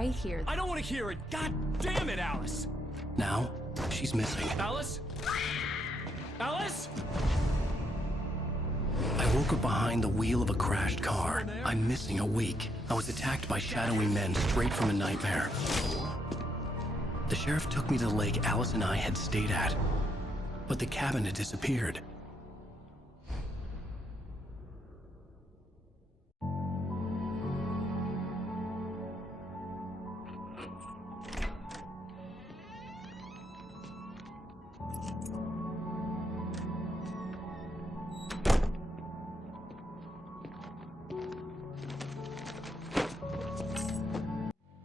right here. I don't want to hear it! God damn it, Alice! Now, she's missing. Alice? Alice? I woke up behind the wheel of a crashed car. I'm missing a week. I was attacked by shadowy men straight from a nightmare. The sheriff took me to the lake Alice and I had stayed at, but the cabin had disappeared.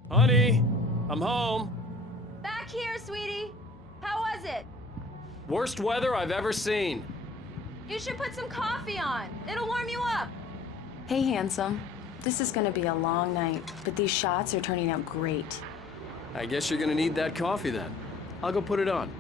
Honey, I'm home. Back here, sweetie. How was it? Worst weather I've ever seen. You should put some coffee on. It'll warm you up. Hey, handsome. This is gonna be a long night, but these shots are turning out great. I guess you're gonna need that coffee then. I'll go put it on.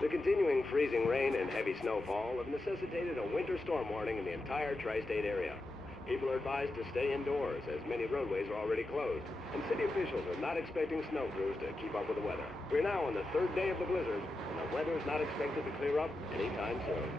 The continuing freezing rain and heavy snowfall have necessitated a winter storm warning in the entire tri-state area. People are advised to stay indoors as many roadways are already closed, and city officials are not expecting snow crews to keep up with the weather. We're now on the third day of the blizzard, and the weather is not expected to clear up anytime soon.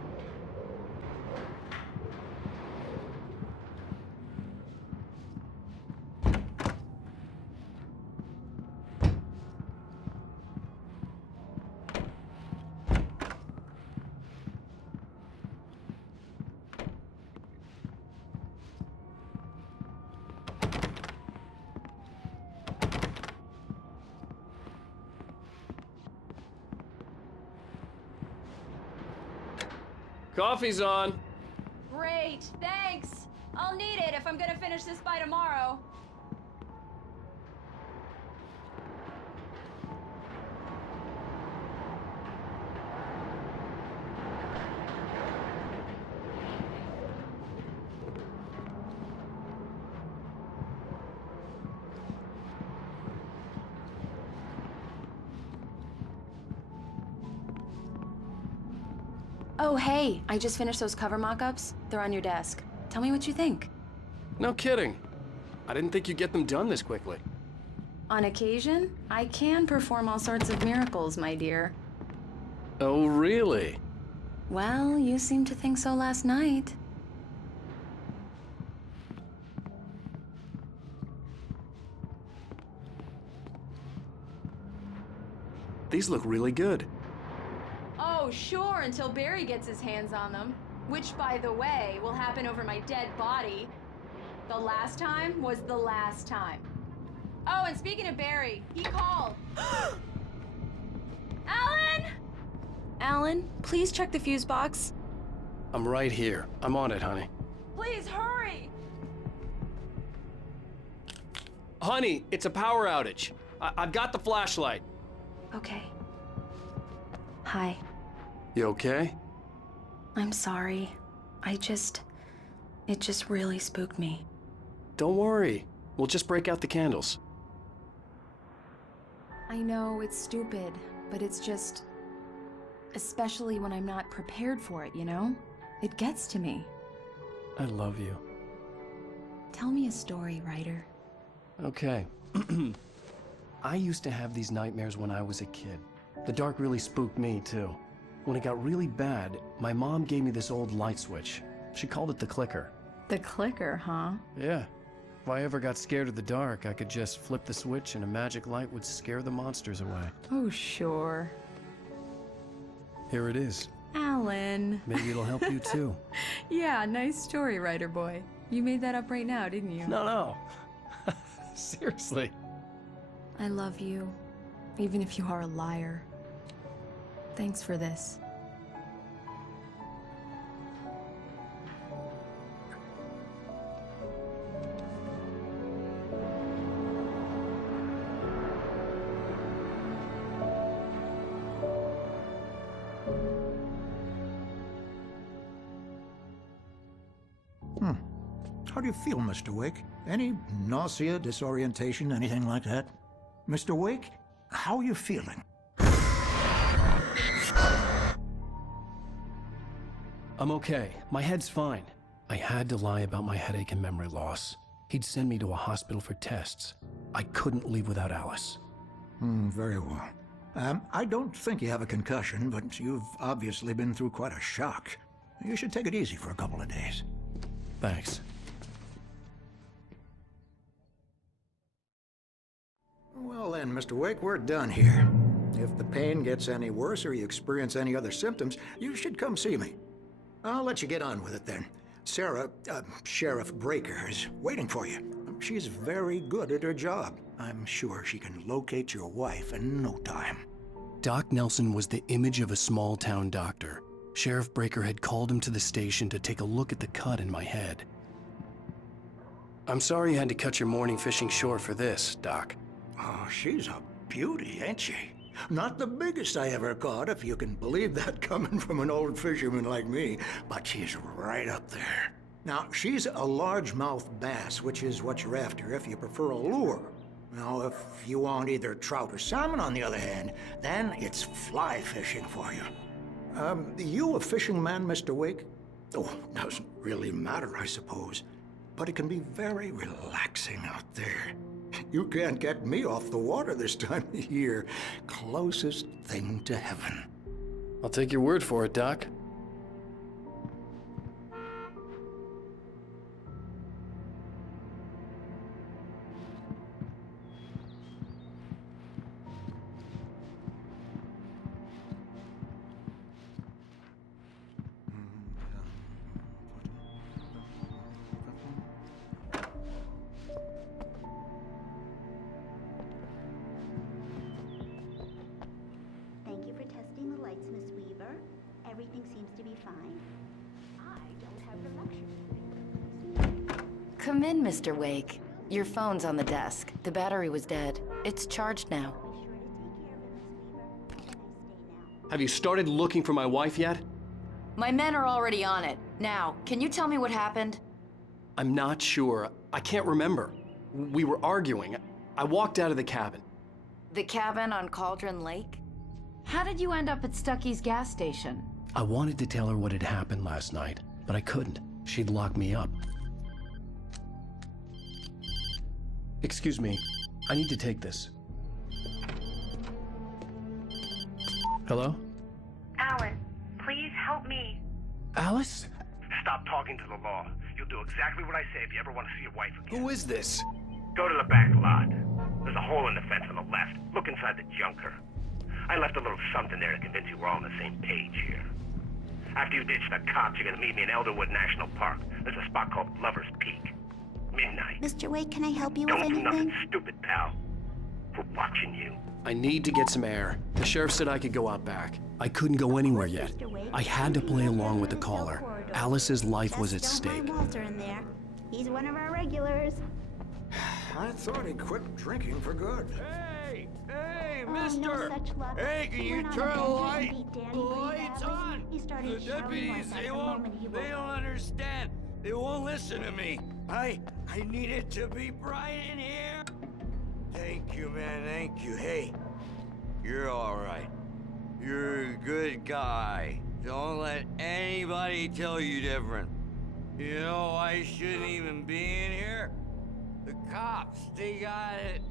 Coffee's on. Great, thanks. I'll need it if I'm gonna finish this by tomorrow. Oh, hey, I just finished those cover mock-ups. They're on your desk. Tell me what you think. No kidding. I didn't think you'd get them done this quickly. On occasion, I can perform all sorts of miracles, my dear. Oh, really? Well, you seemed to think so last night. These look really good. Oh, sure, until Barry gets his hands on them. Which, by the way, will happen over my dead body. The last time was the last time. Oh, and speaking of Barry, he called. Alan! Alan, please check the fuse box. I'm right here. I'm on it, honey. Please hurry! Honey, it's a power outage. I've got the flashlight. Okay. Hi. You okay? I'm sorry. It just really spooked me. Don't worry. We'll just break out the candles. I know it's stupid, but it's just... especially when I'm not prepared for it, you know? It gets to me. I love you. Tell me a story, writer. Okay. I used to have these nightmares when I was a kid. The dark really spooked me, too. When it got really bad, my mom gave me this old light switch. She called it the clicker. The clicker, huh? Yeah. If I ever got scared of the dark, I could just flip the switch and a magic light would scare the monsters away. Oh, sure. Here it is. Alan. Maybe it'll help you too. Yeah, nice story, writer boy. You made that up right now, didn't you? No. Seriously. I love you, even if you are a liar. Thanks for this. How do you feel, Mr. Wake? Any nausea, disorientation, anything like that? Mr. Wake, how are you feeling? I'm okay. My head's fine. I had to lie about my headache and memory loss. He'd send me to a hospital for tests. I couldn't leave without Alice. Very well. I don't think you have a concussion, but you've obviously been through quite a shock. You should take it easy for a couple of days. Thanks. Well then, Mr. Wake, we're done here. If the pain gets any worse or you experience any other symptoms, you should come see me. I'll let you get on with it then. Sarah, Sheriff Breaker, is waiting for you. She's very good at her job. I'm sure she can locate your wife in no time. Doc Nelson was the image of a small-town doctor. Sheriff Breaker had called him to the station to take a look at the cut in my head. I'm sorry you had to cut your morning fishing short for this, Doc. Oh, she's a beauty, ain't she? Not the biggest I ever caught, if you can believe that coming from an old fisherman like me, but she's right up there. Now, she's a largemouth bass, which is what you're after if you prefer a lure. Now, if you want either trout or salmon, on the other hand, then it's fly fishing for you. You a fishing man, Mr. Wake? Oh, doesn't really matter, I suppose. But it can be very relaxing out there. You can't get me off the water this time of year. Closest thing to heaven. I'll take your word for it, Doc. Thank you for testing the lights, Miss Weaver. Everything seems to be fine. I don't have the luxury. Come in, Mr. Wake. Your phone's on the desk. The battery was dead. It's charged now. Be sure to take care of it, Miss Weaver. Have a nice day now. Have you started looking for my wife yet? My men are already on it. Now, can you tell me what happened? I'm not sure. I can't remember. We were arguing. I walked out of the cabin. The cabin on Cauldron Lake? How did you end up at Stucky's gas station? I wanted to tell her what had happened last night, but I couldn't. She'd lock me up. Excuse me. I need to take this. Hello? Alan, please help me. Alice? Stop talking to the law. You'll do exactly what I say if you ever want to see your wife again. Who is this? Go to the back lot. There's a hole in the fence on the left. Look inside the junker. I left a little something there to convince you we're all on the same page here. After you ditch the cops, you're gonna meet me in Elderwood National Park. There's a spot called Lover's Peak. Midnight. Mr. Wake, can I help you with Don't do anything? nothing stupid, pal. We're watching you. I need to get some air. The sheriff said I could go out back. I couldn't go anywhere yet. Mr. Wake. I had to play along with the There's no caller. corridor. Alice's life was at Just don't stake. mind Walter in there. He's one of our regulars. I thought he quit drinking for good. Hey, Oh, no such luck. Hey, can He you went on turn a the bender light? and beat Danny The pretty light's badly. on. He started The shouting deputies, like that they the won't, moment he they woke don't up. understand. They won't listen to me. I need it to be bright in here. Thank you, man, thank you. Hey, you're all right. You're a good guy. Don't let anybody tell you different. You know, I shouldn't even be in here. The cops, they got it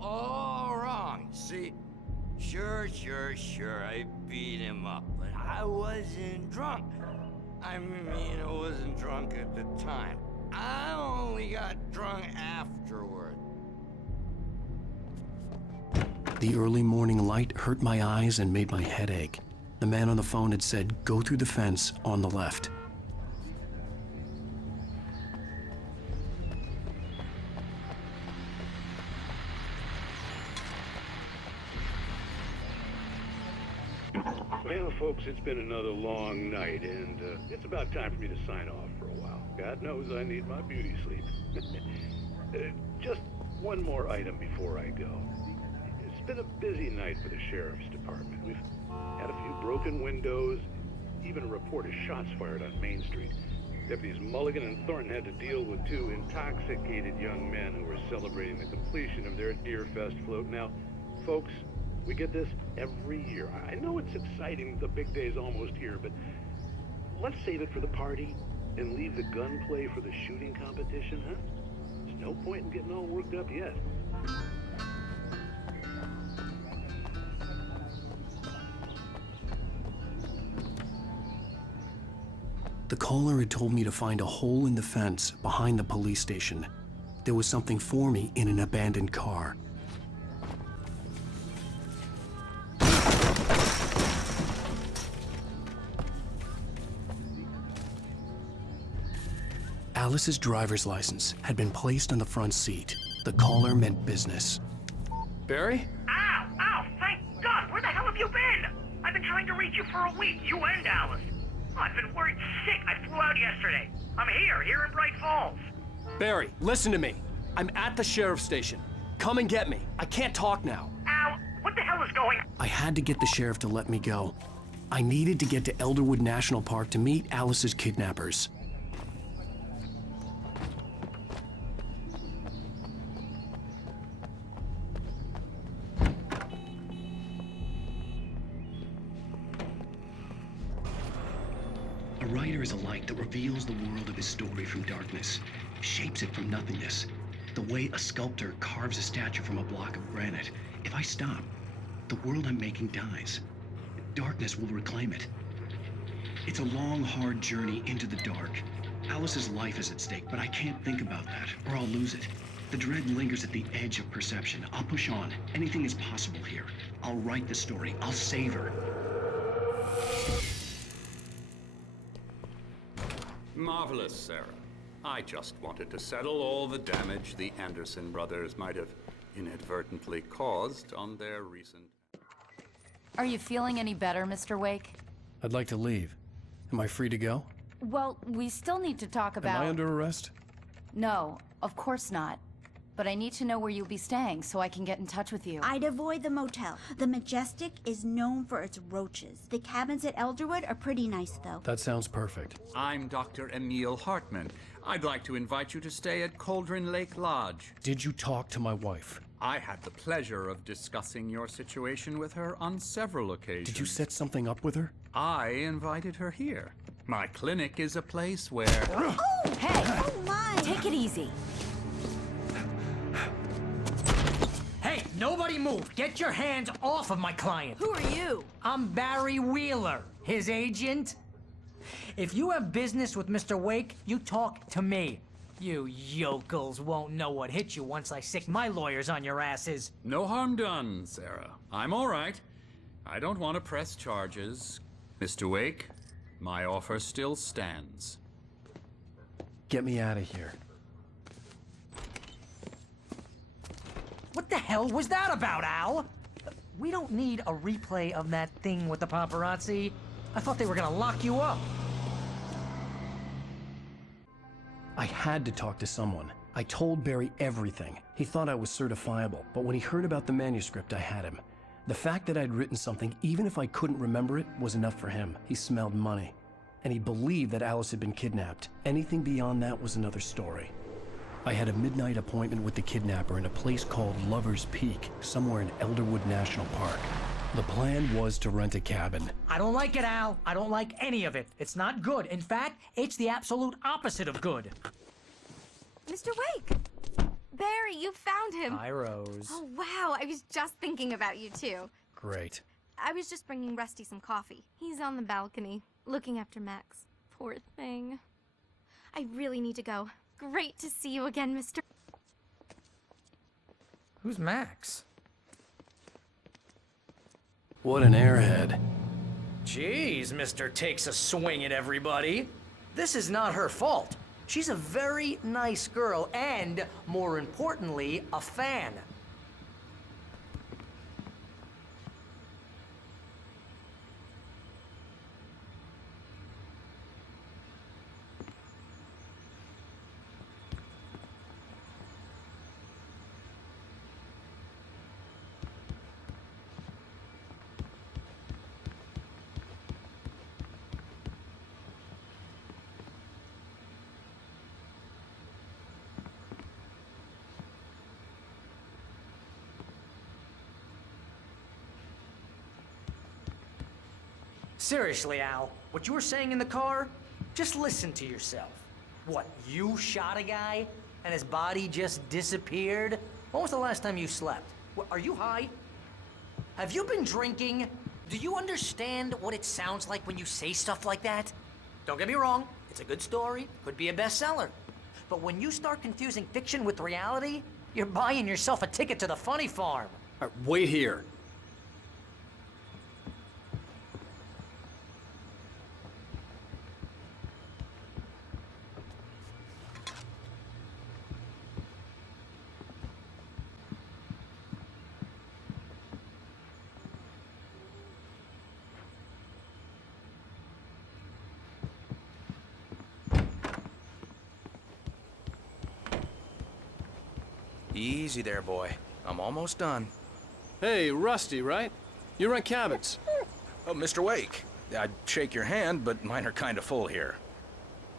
all wrong. See, sure, I beat him up, but I wasn't drunk. I mean, I wasn't drunk at the time. got drunk afterward. The early morning light hurt my eyes and made my head ache. The man on the phone had said, go through the fence on the left. Well, folks, it's been another long night, and it's about time for me to sign off for a while. God knows I need my beauty sleep. Just one more item before I go. It's been a busy night for the Sheriff's Department. We've had a few broken windows, even a report of shots fired on Main Street. Deputies Mulligan and Thornton had to deal with two intoxicated young men who were celebrating the completion of their Deer Fest float. Now, folks, we get this every year. I know it's exciting, the big day's almost here, but let's save it for the party and leave the gunplay for the shooting competition, huh? There's no point in getting all worked up yet. The caller had told me to find a hole in the fence behind the police station. There was something for me in an abandoned car. Alice's driver's license had been placed on the front seat. The caller meant business. Barry? Ow! Ow! Thank God! Where the hell have you been? I've been trying to reach you for a week, you and Alice. Oh, I've been worried sick. I flew out yesterday. I'm here in Bright Falls. Barry, listen to me. I'm at the sheriff's station. Come and get me. I can't talk now. Ow! What the hell is going on? I had to get the sheriff to let me go. I needed to get to Elderwood National Park to meet Alice's kidnappers. A writer is a light that reveals the world of his story from darkness, shapes it from nothingness. The way a sculptor carves a statue from a block of granite. If I stop, the world I'm making dies. Darkness will reclaim it. It's a long, hard journey into the dark. Alice's life is at stake, but I can't think about that, or I'll lose it. The dread lingers at the edge of perception. I'll push on. Anything is possible here. I'll write the story. I'll save her. Marvelous, Sarah. I just wanted to settle all the damage the Anderson brothers might have inadvertently caused on their recent... Are you feeling any better, Mr. Wake? I'd like to leave. Am I free to go? Well, we still need to talk about... Am I under arrest? No, of course not. But I need to know where you'll be staying so I can get in touch with you. I'd avoid the motel. The Majestic is known for its roaches. The cabins at Elderwood are pretty nice, though. That sounds perfect. I'm Dr. Emil Hartman. I'd like to invite you to stay at Cauldron Lake Lodge. Did you talk to my wife? I had the pleasure of discussing your situation with her on several occasions. Did you set something up with her? I invited her here. My clinic is a place where... Oh! Hey! Oh, my! Take it easy. Hey, nobody move! Get your hands off of my client! Who are you? I'm Barry Wheeler, his agent. If you have business with Mr. Wake, you talk to me. You yokels won't know what hit you once I sick my lawyers on your asses. No harm done, Sarah. I'm all right. I don't want to press charges. Mr. Wake, my offer still stands. Get me out of here. What the hell was that about, Al? We don't need a replay of that thing with the paparazzi. I thought they were gonna lock you up. I had to talk to someone. I told Barry everything. He thought I was certifiable, but when he heard about the manuscript, I had him. The fact that I'd written something, even if I couldn't remember it, was enough for him. He smelled money. And he believed that Alice had been kidnapped. Anything beyond that was another story. I had a midnight appointment with the kidnapper in a place called Lover's Peak, somewhere in Elderwood National Park. The plan was to rent a cabin. I don't like it, Al. I don't like any of it. It's not good. In fact, it's the absolute opposite of good. Mr. Wake! Barry, you found him! Hi, Rose. Oh, wow. I was just thinking about you, too. Great. I was just bringing Rusty some coffee. He's on the balcony, looking after Max. Poor thing. I really need to go. Great to see you again, Mr. Who's Max? What an airhead. Jeez, Mr. Takes a swing at everybody. This is not her fault. She's a very nice girl and, more importantly, a fan. Seriously, Al, what you were saying in the car, just listen to yourself. What, you shot a guy and his body just disappeared? When was the last time you slept? What, are you high? Have you been drinking? Do you understand what it sounds like when you say stuff like that? Don't get me wrong, it's a good story, could be a bestseller. But when you start confusing fiction with reality, you're buying yourself a ticket to the funny farm. All right, wait here. Easy there, boy. I'm almost done. Hey, Rusty, right? You rent cabins. Oh, Mr. Wake. I'd shake your hand, but mine are kind of full here.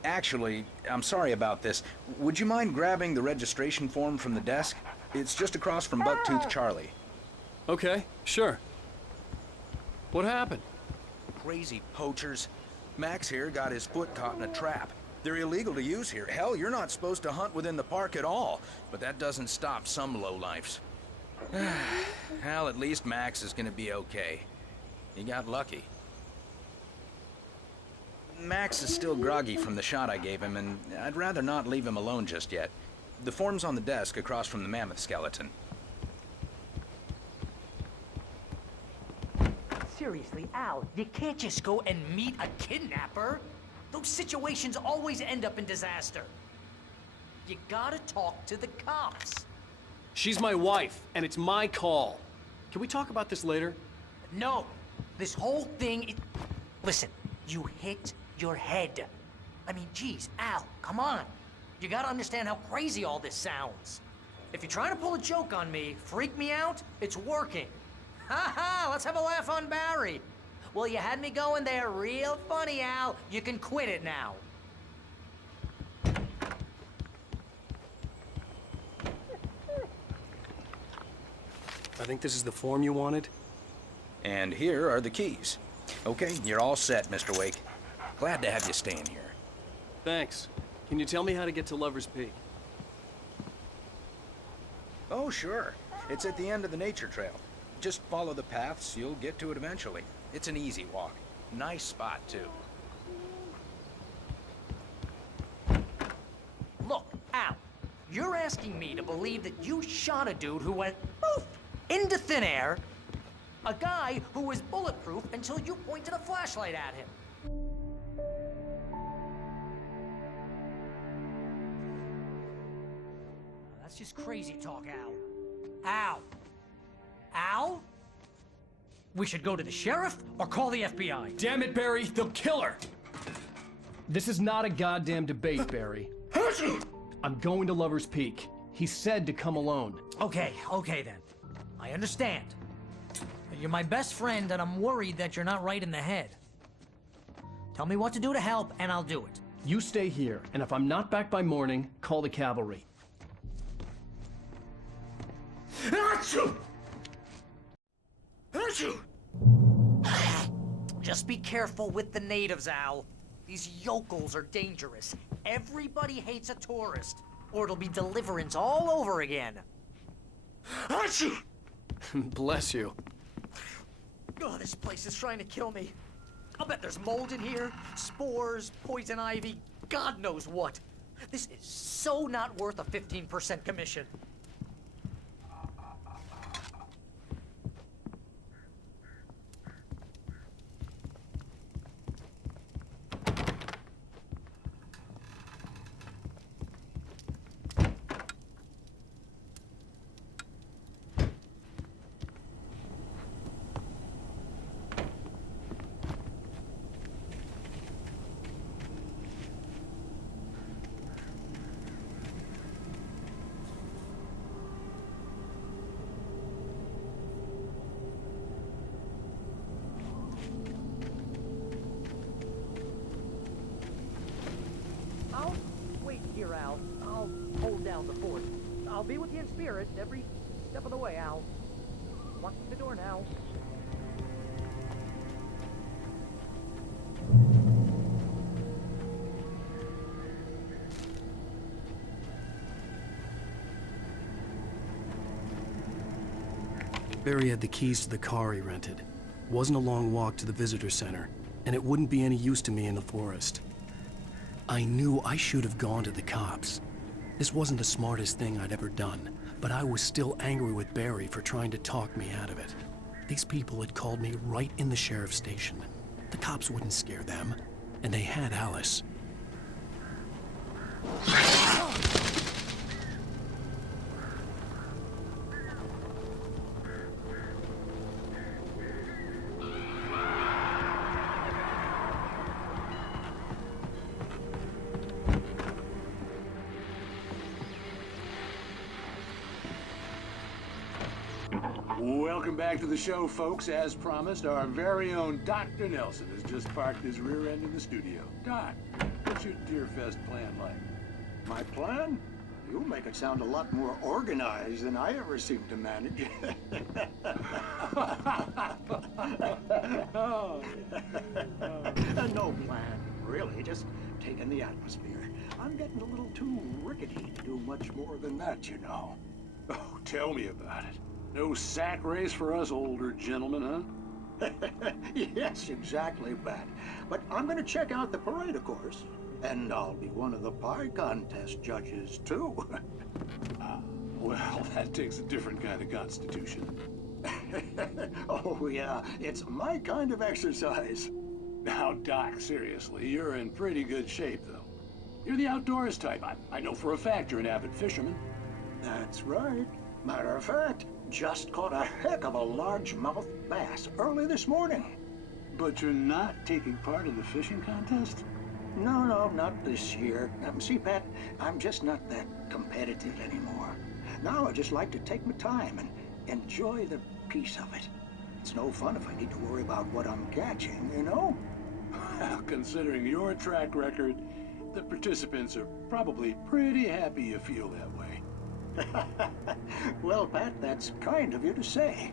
Actually, I'm sorry about this. Would you mind grabbing the registration form from the desk? It's just across from Bucktooth Charlie. Okay, sure. What happened? Crazy poachers. Max here got his foot caught in a trap. They're illegal to use here. Hell, you're not supposed to hunt within the park at all. But that doesn't stop some lowlifes. Hell, at least Max is gonna be okay. He got lucky. Max is still groggy from the shot I gave him, and I'd rather not leave him alone just yet. The form's on the desk across from the mammoth skeleton. Seriously, Al, you can't just go and meet a kidnapper. Those situations always end up in disaster. You gotta talk to the cops. She's my wife, and it's my call. Can we talk about this later? No, this whole thing, listen, you hit your head. I mean, geez, Al, come on. You gotta understand how crazy all this sounds. If you're trying to pull a joke on me, freak me out, it's working. Ha ha, let's have a laugh on Barry. Well, you had me going there real funny, Al. You can quit it now. I think this is the form you wanted. And here are the keys. Okay, you're all set, Mr. Wake. Glad to have you staying here. Thanks. Can you tell me how to get to Lover's Peak? Oh, sure. It's at the end of the nature trail. Just follow the paths, you'll get to it eventually. It's an easy walk. Nice spot, too. Look, Al, you're asking me to believe that you shot a dude who went poof into thin air, a guy who was bulletproof until you pointed a flashlight at him. That's just crazy talk, Al. Al! Al? We should go to the sheriff or call the FBI. Damn it, Barry, they'll kill her! This is not a goddamn debate, Barry. I'm going to Lover's Peak. He said to come alone. Okay then. I understand. You're my best friend, and I'm worried that you're not right in the head. Tell me what to do to help, and I'll do it. You stay here, and if I'm not back by morning, call the cavalry. Achoo! Achoo! Just be careful with the natives, Al. These yokels are dangerous. Everybody hates a tourist, or it'll be deliverance all over again. Achoo! Bless you. Oh, this place is trying to kill me. I'll bet there's mold in here, spores, poison ivy, God knows what. This is so not worth a 15% commission. I'll wait here, Al. I'll hold down the fort. I'll be with you in spirit every step of the way, Al. Lock the door now. Barry had the keys to the car he rented. It wasn't a long walk to the visitor center, and it wouldn't be any use to me in the forest. I knew I should have gone to the cops. This wasn't the smartest thing I'd ever done, but I was still angry with Barry for trying to talk me out of it. These people had called me right in the sheriff's station. The cops wouldn't scare them, and they had Alice. Welcome back to the show, folks. As promised, our very own Dr. Nelson has just parked his rear end in the studio. Doc, what's your Deerfest plan like? My plan? You make it sound a lot more organized than I ever seem to manage. No plan, really. Just taking the atmosphere. I'm getting a little too rickety to do much more than that, you know. Oh, tell me about it. No sack race for us older gentlemen, huh? Yes, exactly, Pat. But I'm gonna check out the parade, of course. And I'll be one of the pie contest judges, too. Well, that takes a different kind of constitution. Oh, yeah. It's my kind of exercise. Now, Doc, seriously, you're in pretty good shape, though. You're the outdoors type. I know for a fact you're an avid fisherman. That's right. Matter of fact, just caught a heck of a largemouth bass early this morning. But you're not taking part in the fishing contest? No, not this year. See, Pat, I'm just not that competitive anymore. Now I just like to take my time and enjoy the peace of it. It's no fun if I need to worry about what I'm catching, you know? Well, considering your track record, the participants are probably pretty happy you feel that way. Well, Pat, that's kind of you to say.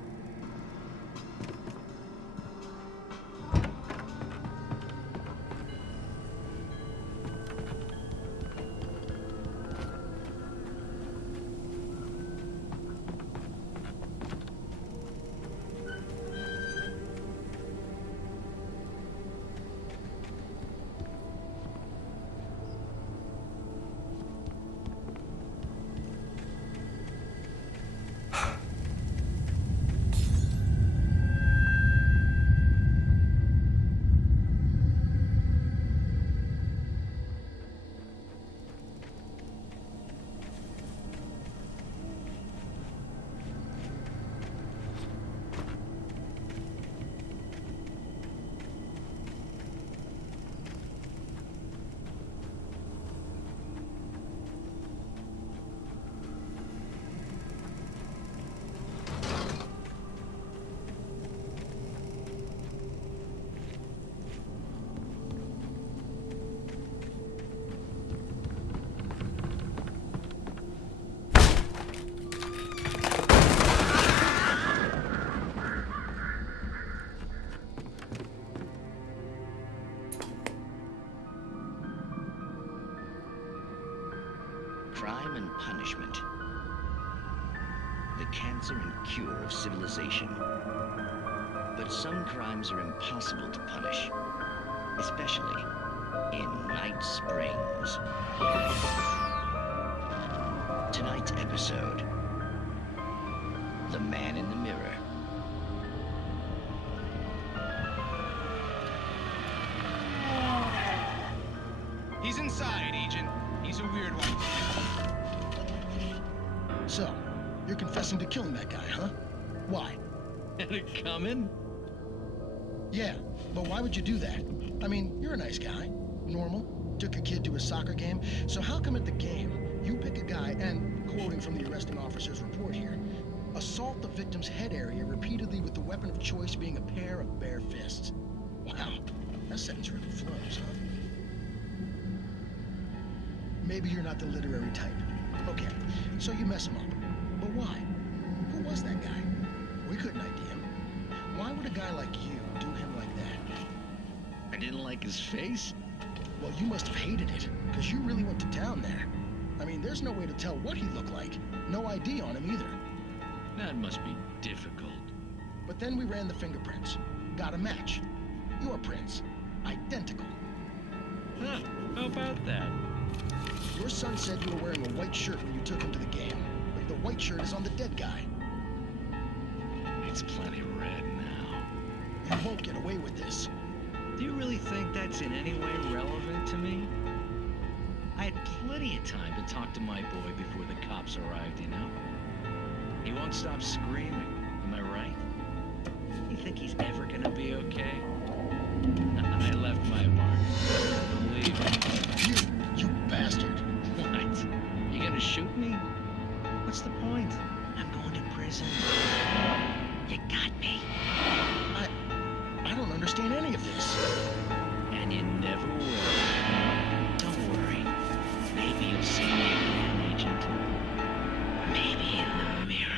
Crime and punishment. The cancer and cure of civilization. But some crimes are impossible to punish, especially in Night Springs. Tonight's episode, The Man in the Mirror. He's inside, Agent. He's a weird one. So, you're confessing to killing that guy, huh? Why? Had it coming? Yeah, but why would you do that? I mean, you're a nice guy. Normal. Took your kid to a soccer game. So how come at the game, you pick a guy and, quoting from the arresting officer's report here, assault the victim's head area repeatedly with the weapon of choice being a pair of bare fists? Wow, that sentence really flows, huh? Maybe you're not the literary type. Okay, so you mess him up. But why? Who was that guy? We couldn't ID him. Why would a guy like you do him like that? I didn't like his face? Well, you must have hated it, because you really went to town there. I mean, there's no way to tell what he looked like. No ID on him either. That must be difficult. But then we ran the fingerprints. Got a match. Your prints. Identical. Huh, how about that? Your son said you were wearing a white shirt when you took him to the game. But the white shirt is on the dead guy. It's plenty red now. You won't get away with this. Do you really think that's in any way relevant to me? I had plenty of time to talk to my boy before the cops arrived, you know? He won't stop screaming, am I right? You think he's ever gonna be okay? I left my mark. Believe me. You bastard. What? You gonna shoot me? What's the point? I'm going to prison. You got me. I don't understand any of this. And you never will. Don't worry. Maybe you'll see me again, Agent. Maybe in the mirror.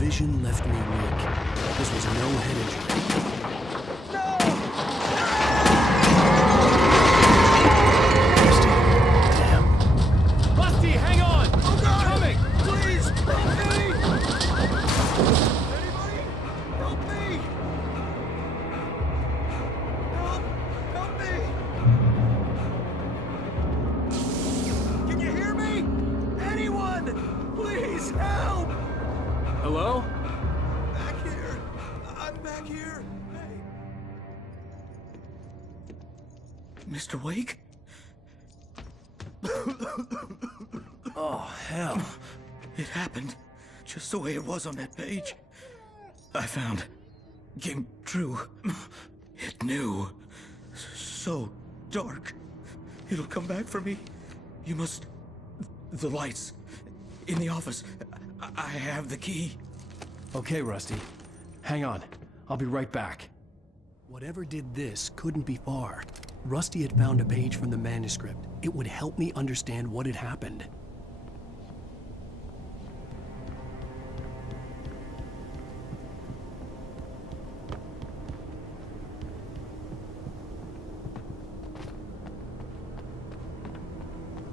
vision left me weak. This was no head injury. Rusty, hang on! Oh God! Coming! Please, help me! Anybody? Help me! Help me! Can you hear me? Anyone? Please help! Hello? Back here. I'm back here. Hey. Mr. Wake? Oh, hell. It happened just the way it was on that page. I found. Came true. It knew. So dark. It'll come back for me. You must... The lights. In the office. I have the key. Okay, Rusty. Hang on. I'll be right back. Whatever did this couldn't be far. Rusty had found a page from the manuscript. It would help me understand what had happened.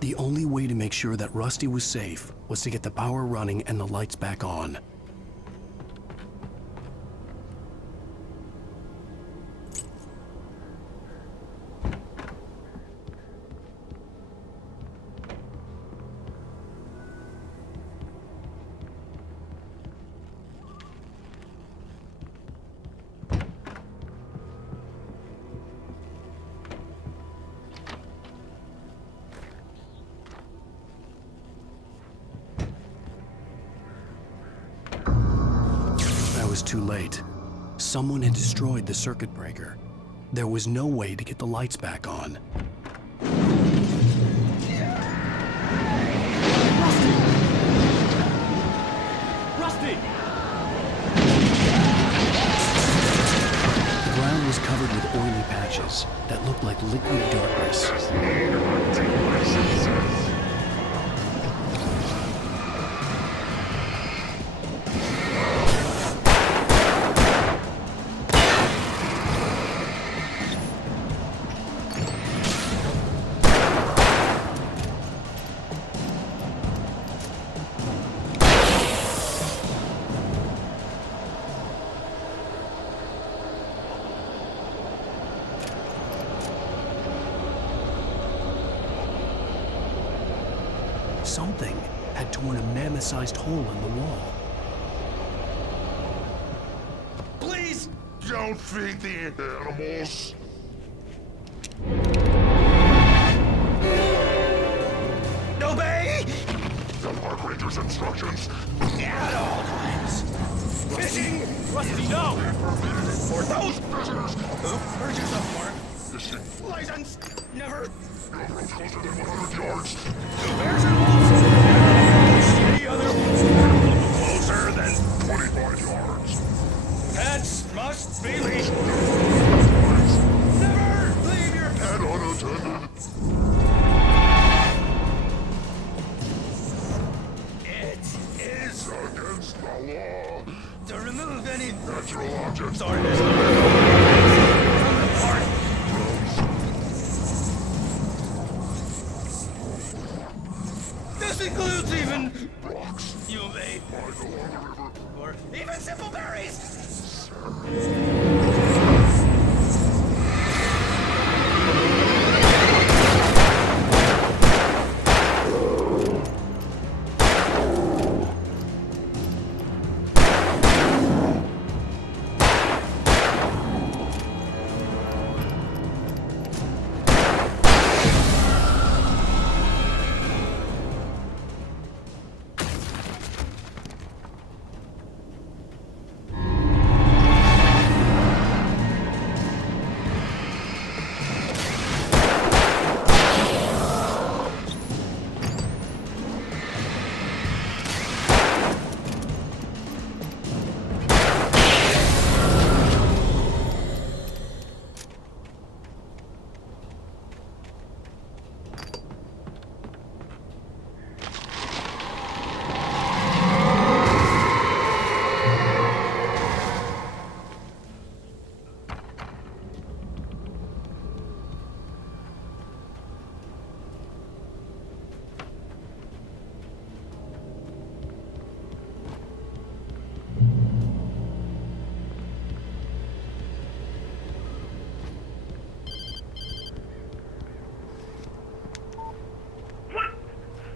The only way to make sure that Rusty was safe was to get the power running and the lights back on. Too late. Someone had destroyed the circuit breaker. There was no way to get the lights back on. Rusty! The ground was covered with oily patches that looked like liquid darkness. Something had torn a mammoth-sized hole in the wall. Please don't feed the animals. Obey! The park ranger's instructions. At all times. Fishing! Rusty, no! For those Visitors! urges of mark. Fishing. License! Never. No approach closer than 100 yards. Bears and wolves! Never the other. Closer than 25 yards. pets must be leashed. Never leave your And unattended. It is Against the law. to remove any Natural objects. Sorry, there's no from the park. This includes even Rocks. you may Find along the river. or even simple berries.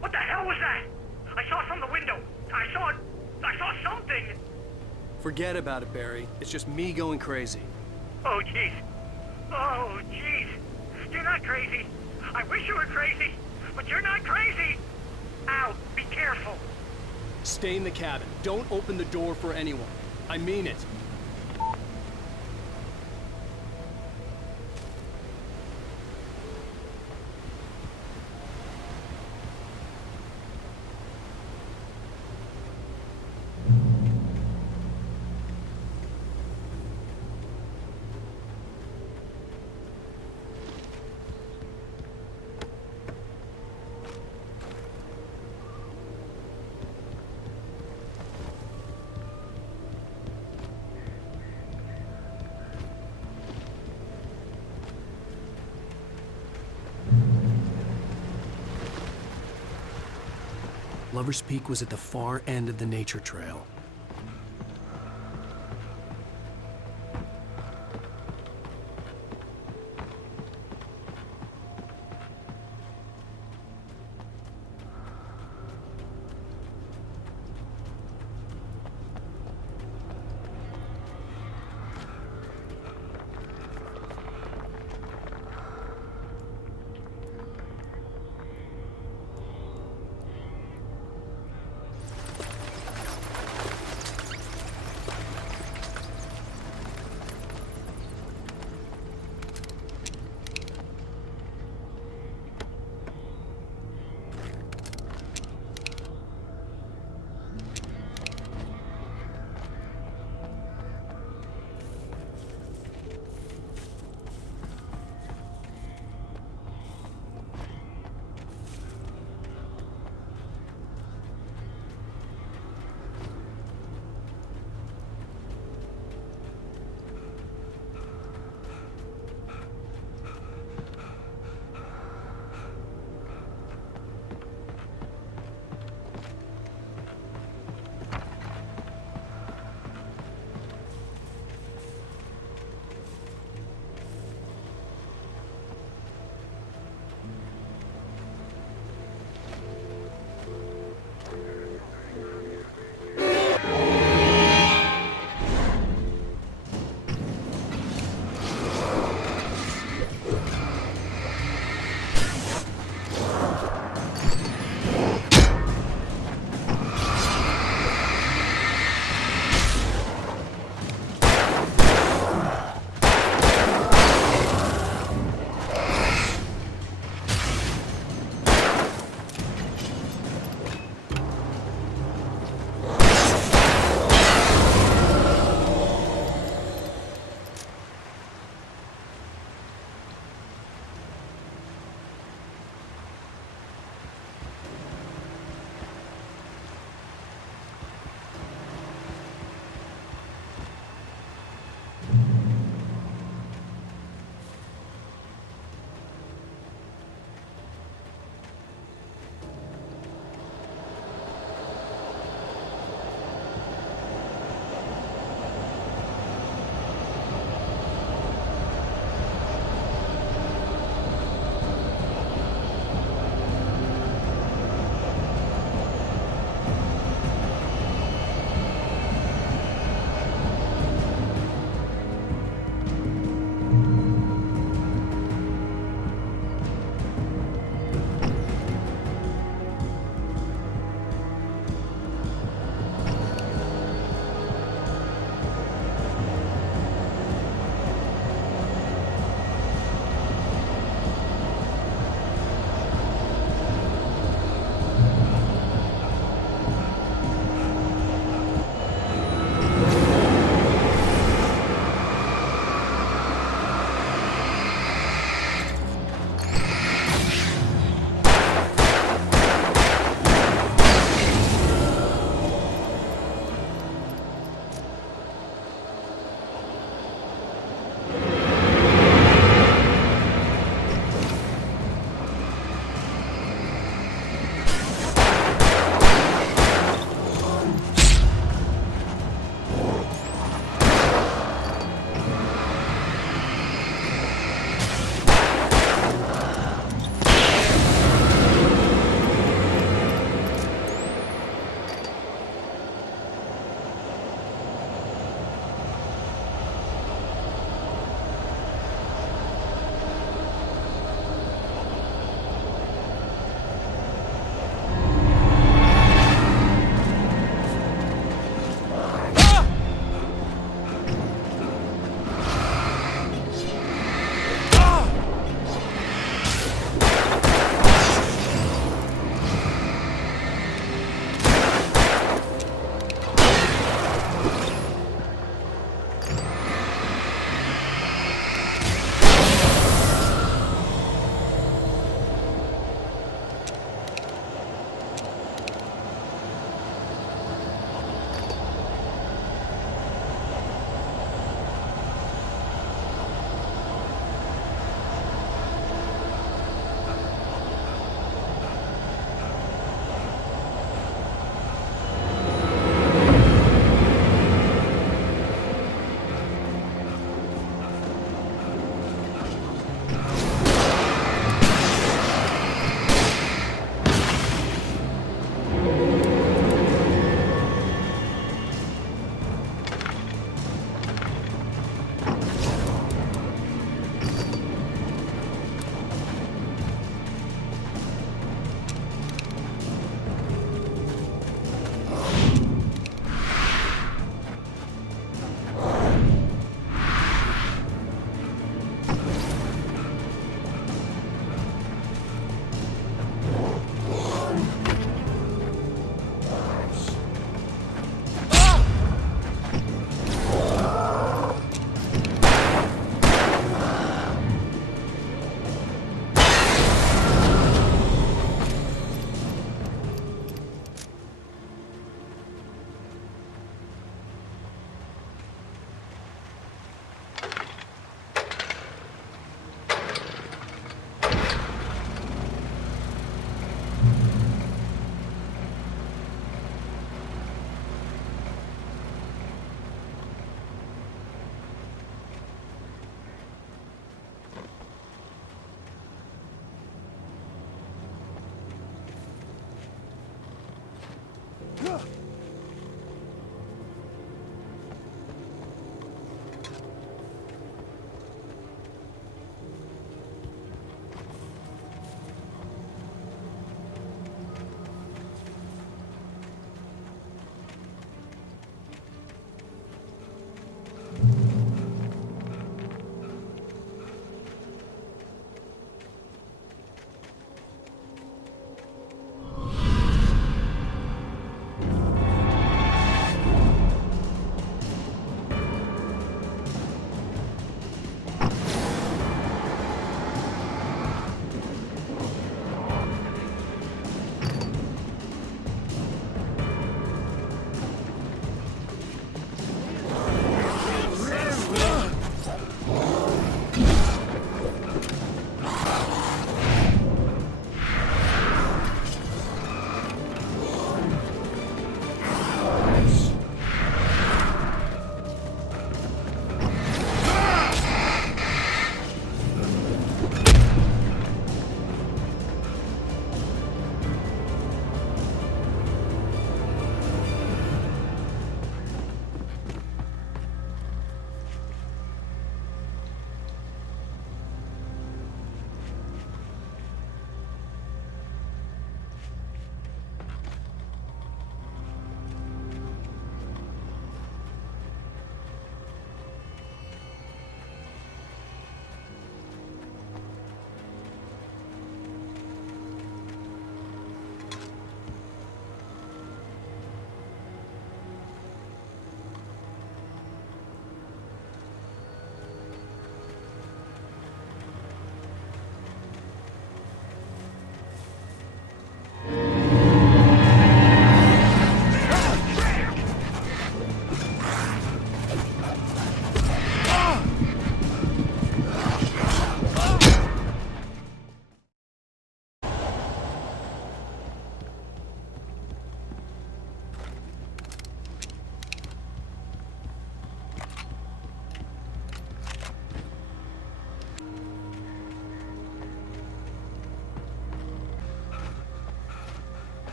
What the hell was that? I saw from the window. I saw something. Forget about it, Barry. It's just me going crazy. Oh, jeez. Oh, jeez. You're not crazy. I wish you were crazy, but you're not crazy. Ow, be careful. Stay in the cabin. Don't open the door for anyone. I mean it. Lover's Peak was at the far end of the nature trail.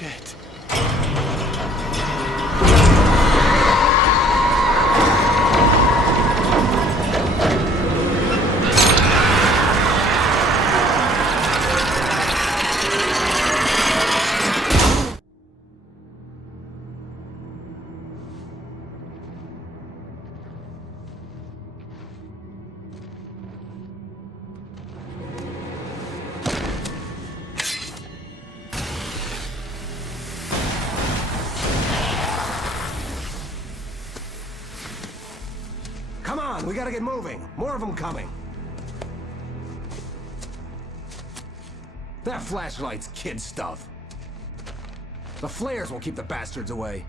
Shit. Come on, we gotta get moving. More of them coming. That flashlight's kid stuff. The flares will keep the bastards away.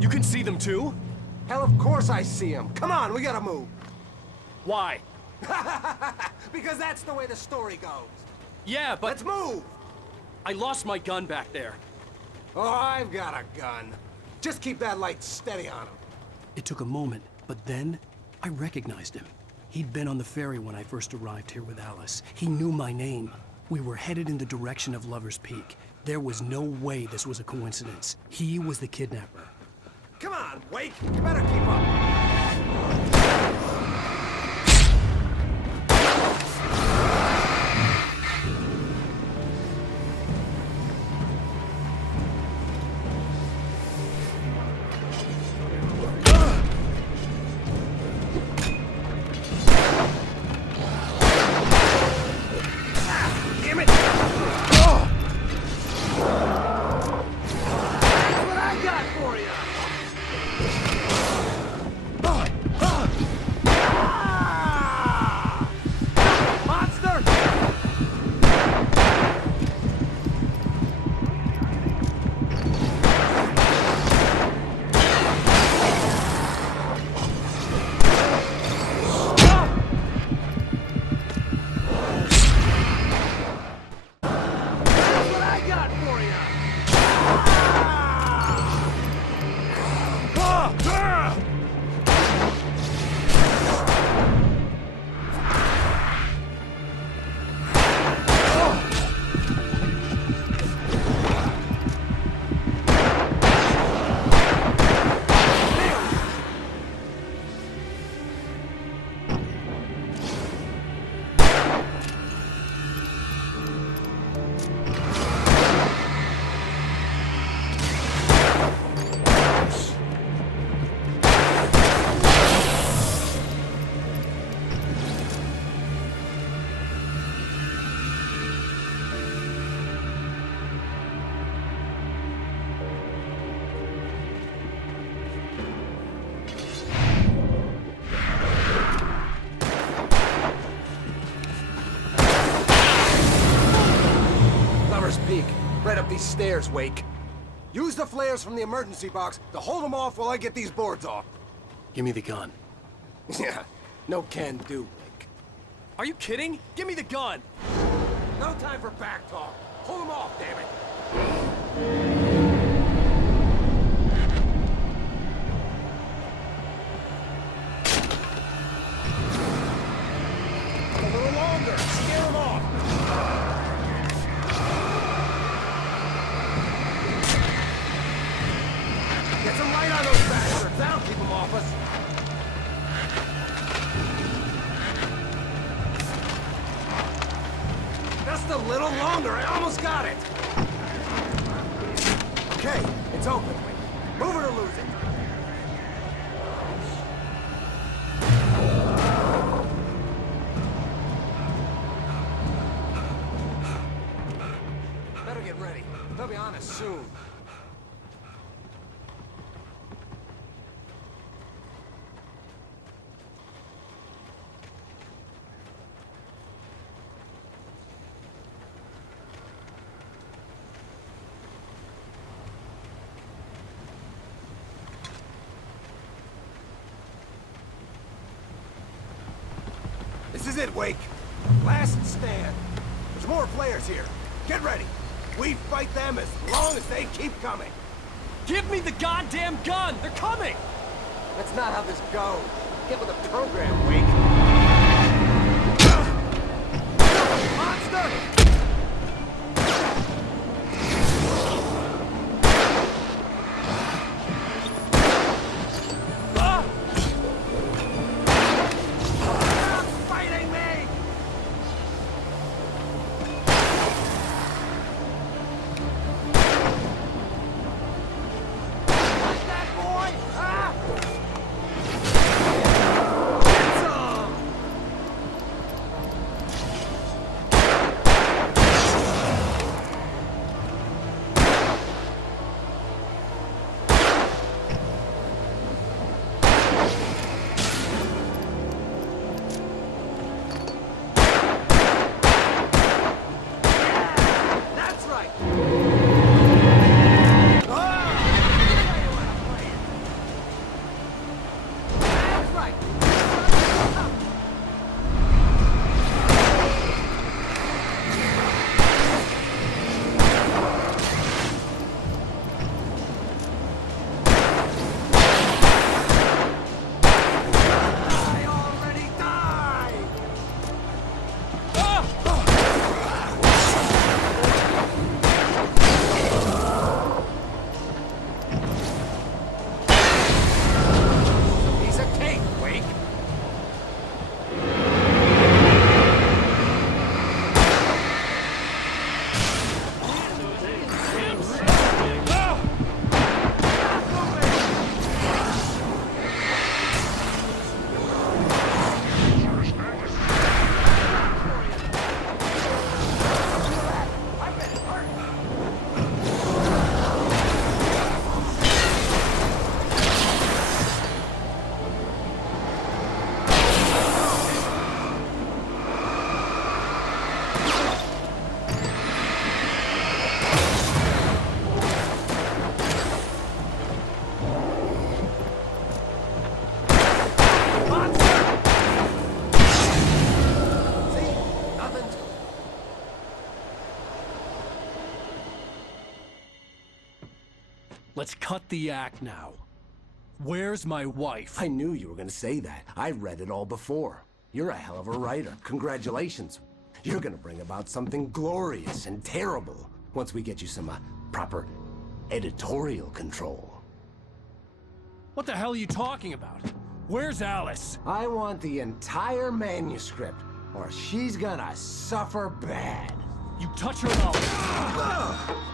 You can see them too? Hell, of course I see them. Come on, we gotta move. Why? Because that's the way the story goes. Yeah, but... Let's move! I lost my gun back there. Oh, I've got a gun. Just keep that light steady on him. It took a moment, but then I recognized him. He'd been on the ferry when I first arrived here with Alice. He knew my name. We were headed in the direction of Lover's Peak. There was no way this was a coincidence. He was the kidnapper. Come on, Wake! You better keep up! Peak. Right up these stairs, Wake. Use the flares from the emergency box to hold them off while I get these boards off. Give me the gun. Yeah, no can do, Wake. Are you kidding? Give me the gun! No time for back talk. Hold them off, damn it. A little longer. Scare them off. Get some light on those bastards. That'll keep them off us. Just a little longer. I almost got it. Okay, it's open. Move it or lose it. Better get ready. They'll be on us soon. This is it, Wake. Last stand. There's more players here. Get ready. We fight them as long as they keep coming. Give me the goddamn gun! They're coming! That's not how this goes. Get with the program, Wake. Monster! Let's cut the act now. Where's my wife? I knew you were gonna say that. I read it all before. You're a hell of a writer. Congratulations. You're gonna bring about something glorious and terrible once we get you some proper editorial control. What the hell are you talking about? Where's Alice? I want the entire manuscript, or she's gonna suffer bad. You touch her and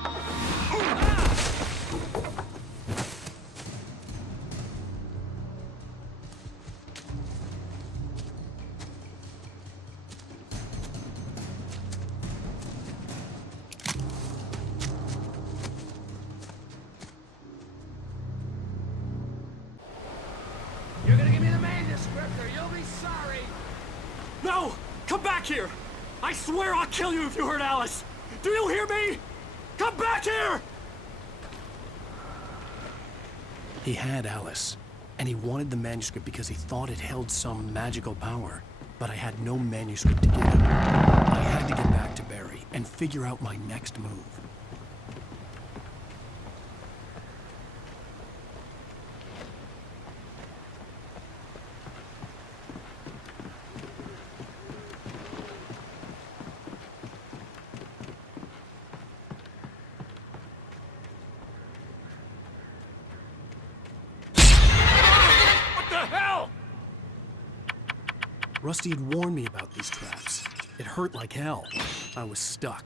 You're gonna give me the manuscript or you'll be sorry! No! Come back here! I swear I'll kill you if you hurt Alice! Do you hear me? Come back here! He had Alice, and he wanted the manuscript because he thought it held some magical power. But I had no manuscript to give him. I had to get back to Barry and figure out my next move. Rusty had warned me about these traps. It hurt like hell. I was stuck.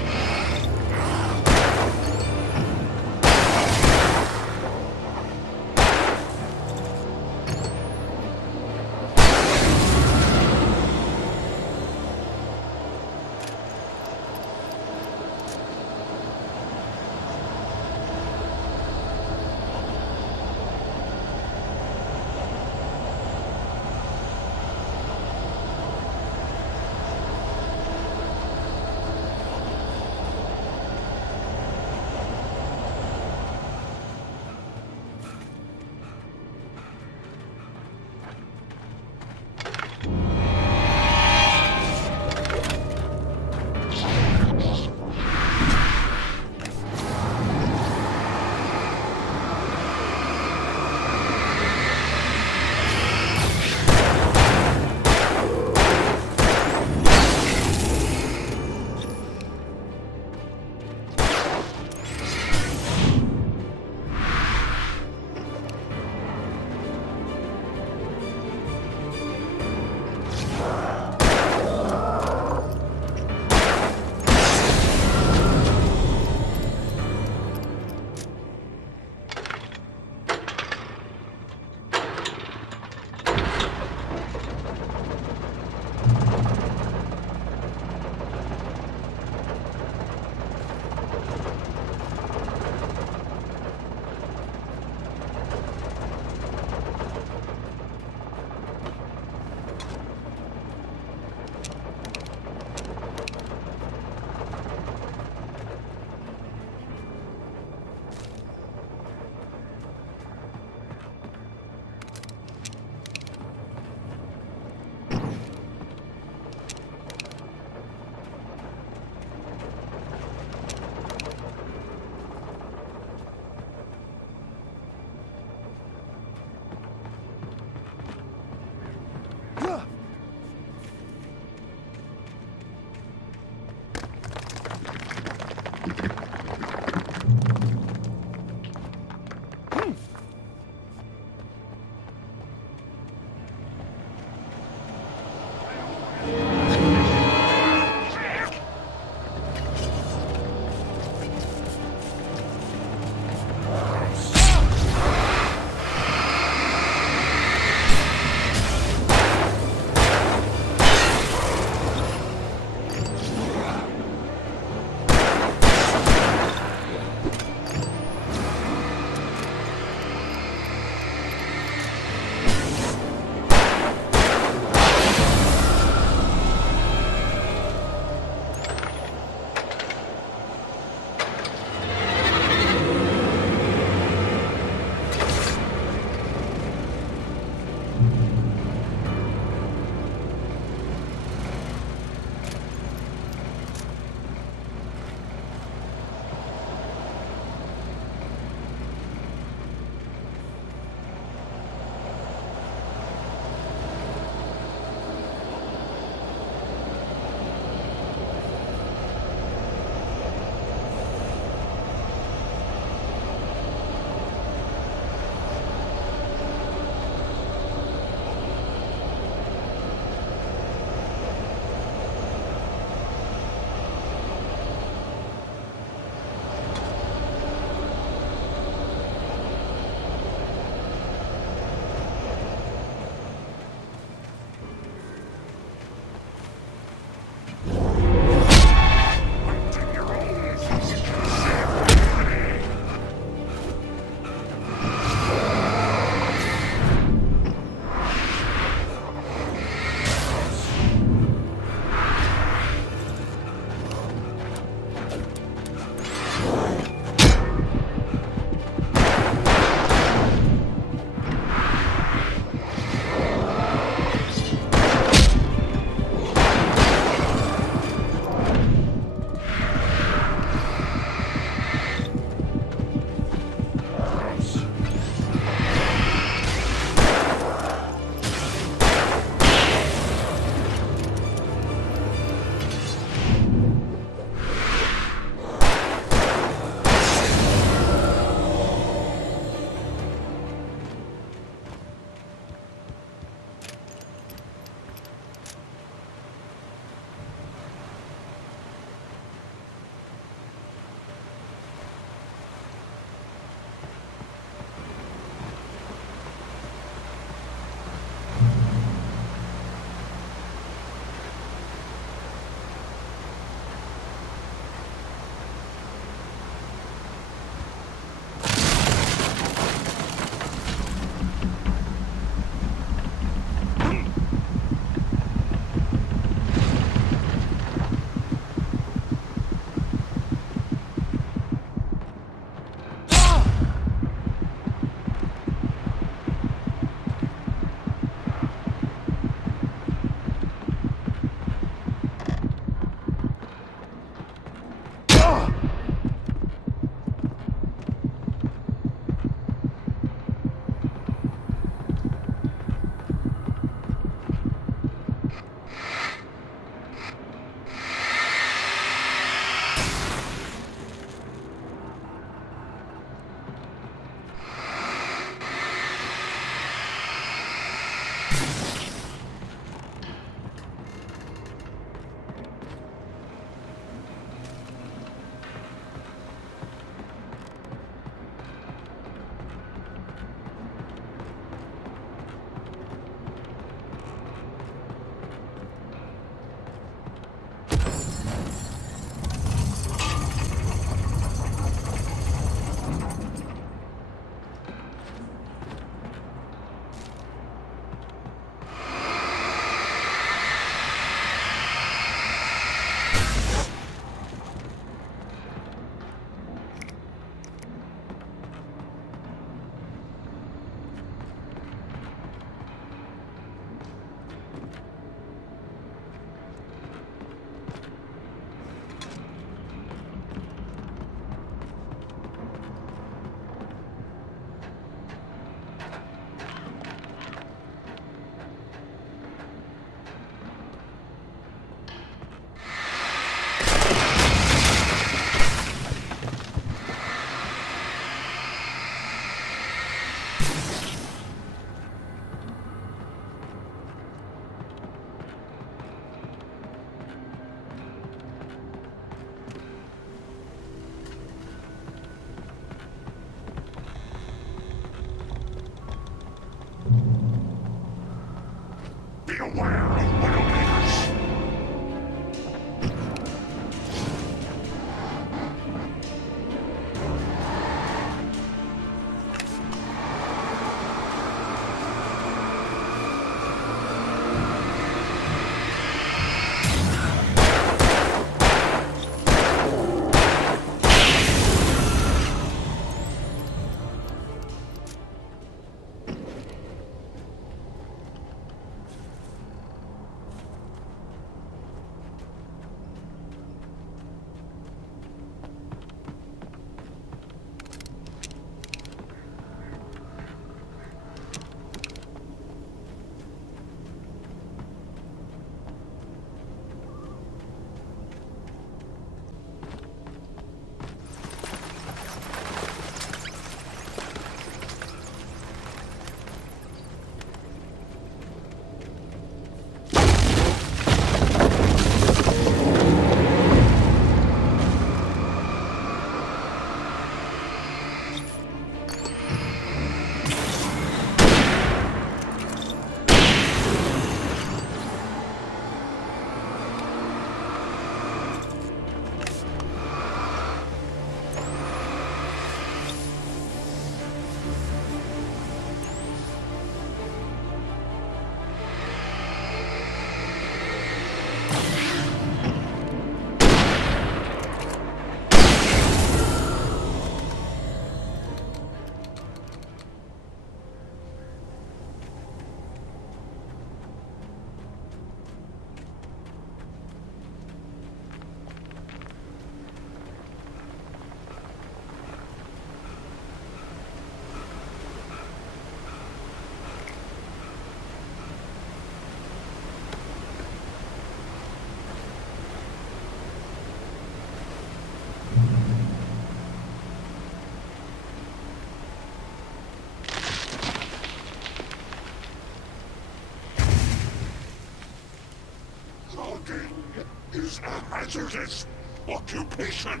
a hazardous occupation.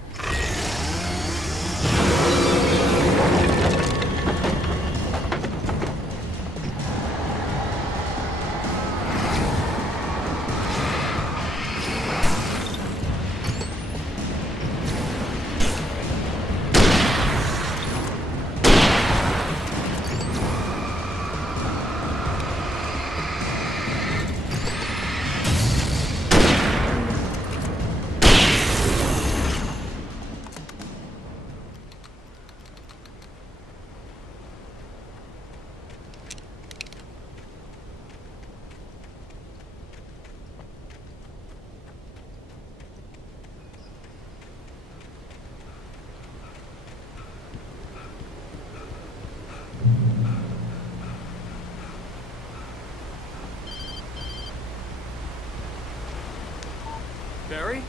Barry?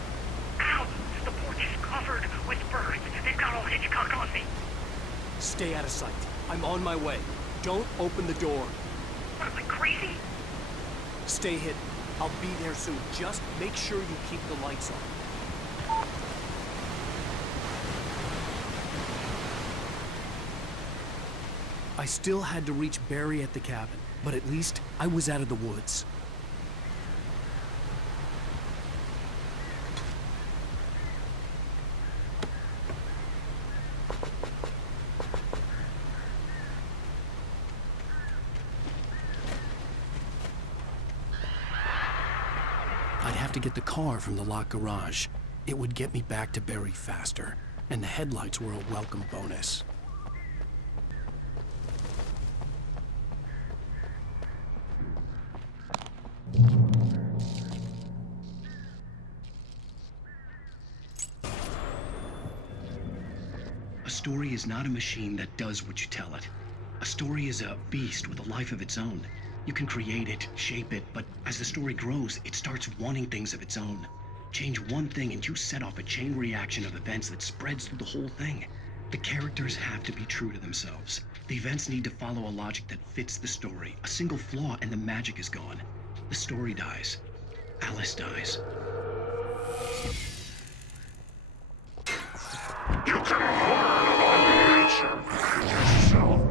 Ow! The porch is covered with birds. They've got all Hitchcock on me. Stay out of sight. I'm on my way. Don't open the door. What, am I crazy? Stay hidden. I'll be there soon. Just make sure you keep the lights on. I still had to reach Barry at the cabin, but at least I was out of the woods. I'd have to get the car from the locked garage. It would get me back to Barry faster, and the headlights were a welcome bonus. A story is not a machine that does what you tell it. A story is a beast with a life of its own. You can create it, shape it, but as the story grows, it starts wanting things of its own. Change one thing and you set off a chain reaction of events that spreads through the whole thing. The characters have to be true to themselves. The events need to follow a logic that fits the story. A single flaw and the magic is gone. The story dies. Alice dies. You can learn about nature yourself.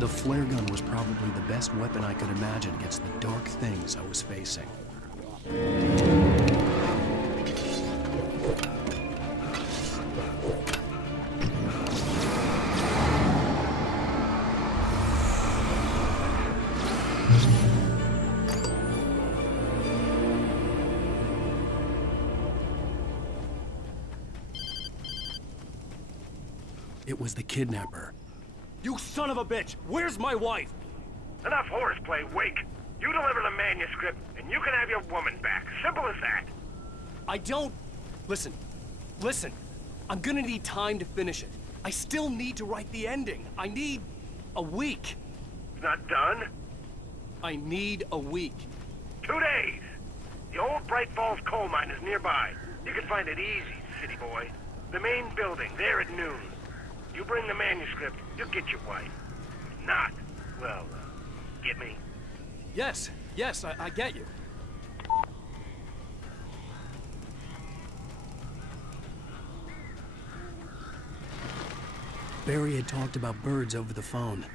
The flare gun was probably the best weapon I could imagine against the dark things I was facing. It was the kidnapper. You son of a bitch! Where's my wife? Enough horseplay, Wake. You deliver the manuscript, and you can have your woman back. Simple as that. I don't... Listen. I'm gonna need time to finish it. I still need to write the ending. I need a week. It's not done? I need a week. 2 days. The old Bright Falls coal mine is nearby. You can find it easy, city boy. The main building, there at noon. You bring the manuscript, you'll get your wife. If not, well, get me? Yes, I get you. Barry had talked about birds over the phone.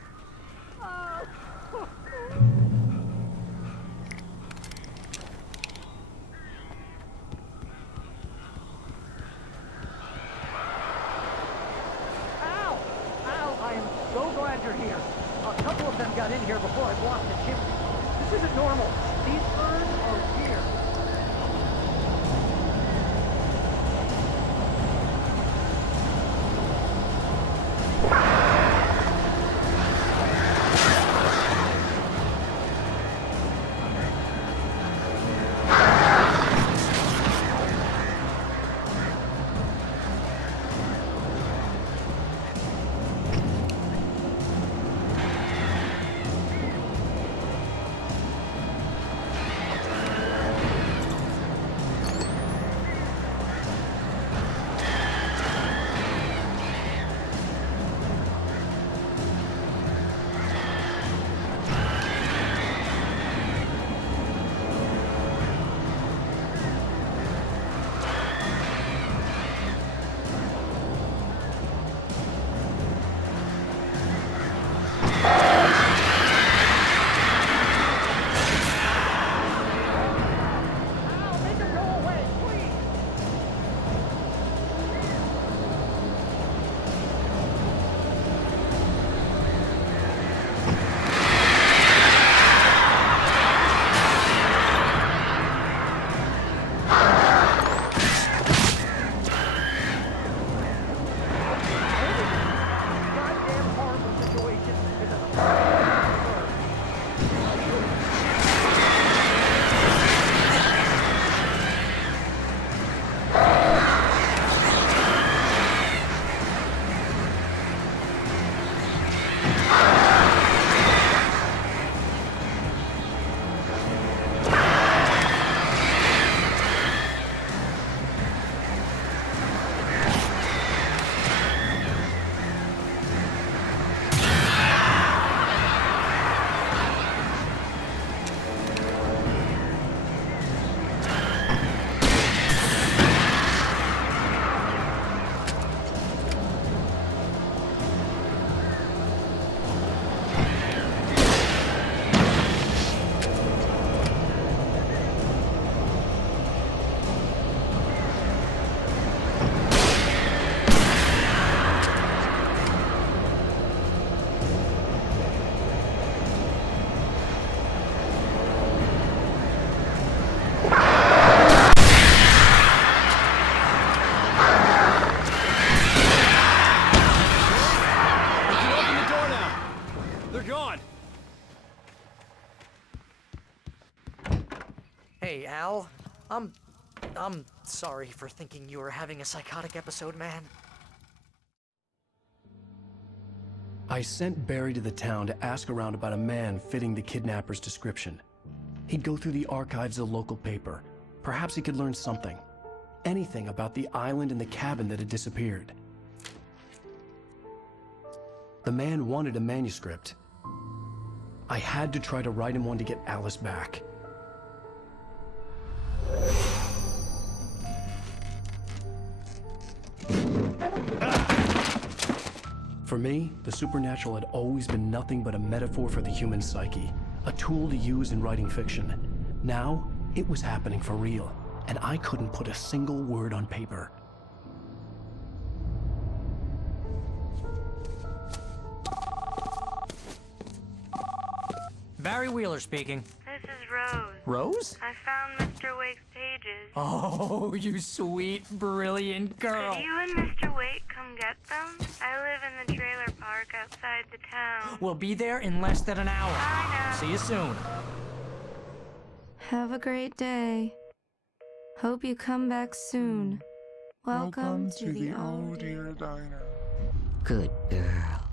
So glad you're here. A couple of them got in here before I blocked the chimney. This isn't normal. These birds are weird. Hey, Al. I'm sorry for thinking you were having a psychotic episode, man. I sent Barry to the town to ask around about a man fitting the kidnapper's description. He'd go through the archives of the local paper. Perhaps he could learn something. Anything about the island and the cabin that had disappeared. The man wanted a manuscript. I had to try to write him one to get Alice back. For me, the supernatural had always been nothing but a metaphor for the human psyche, a tool to use in writing fiction. Now, it was happening for real, and I couldn't put a single word on paper. Barry Wheeler speaking. This is Rose. Rose? I found Mr. Wake's pages. Oh, you sweet, brilliant girl. Could you and Mr. Wake come get them? I live in the trailer park outside the town. We'll be there in less than an hour. I know. See you soon. Have a great day. Hope you come back soon. Welcome to the old dear diner. Good girl.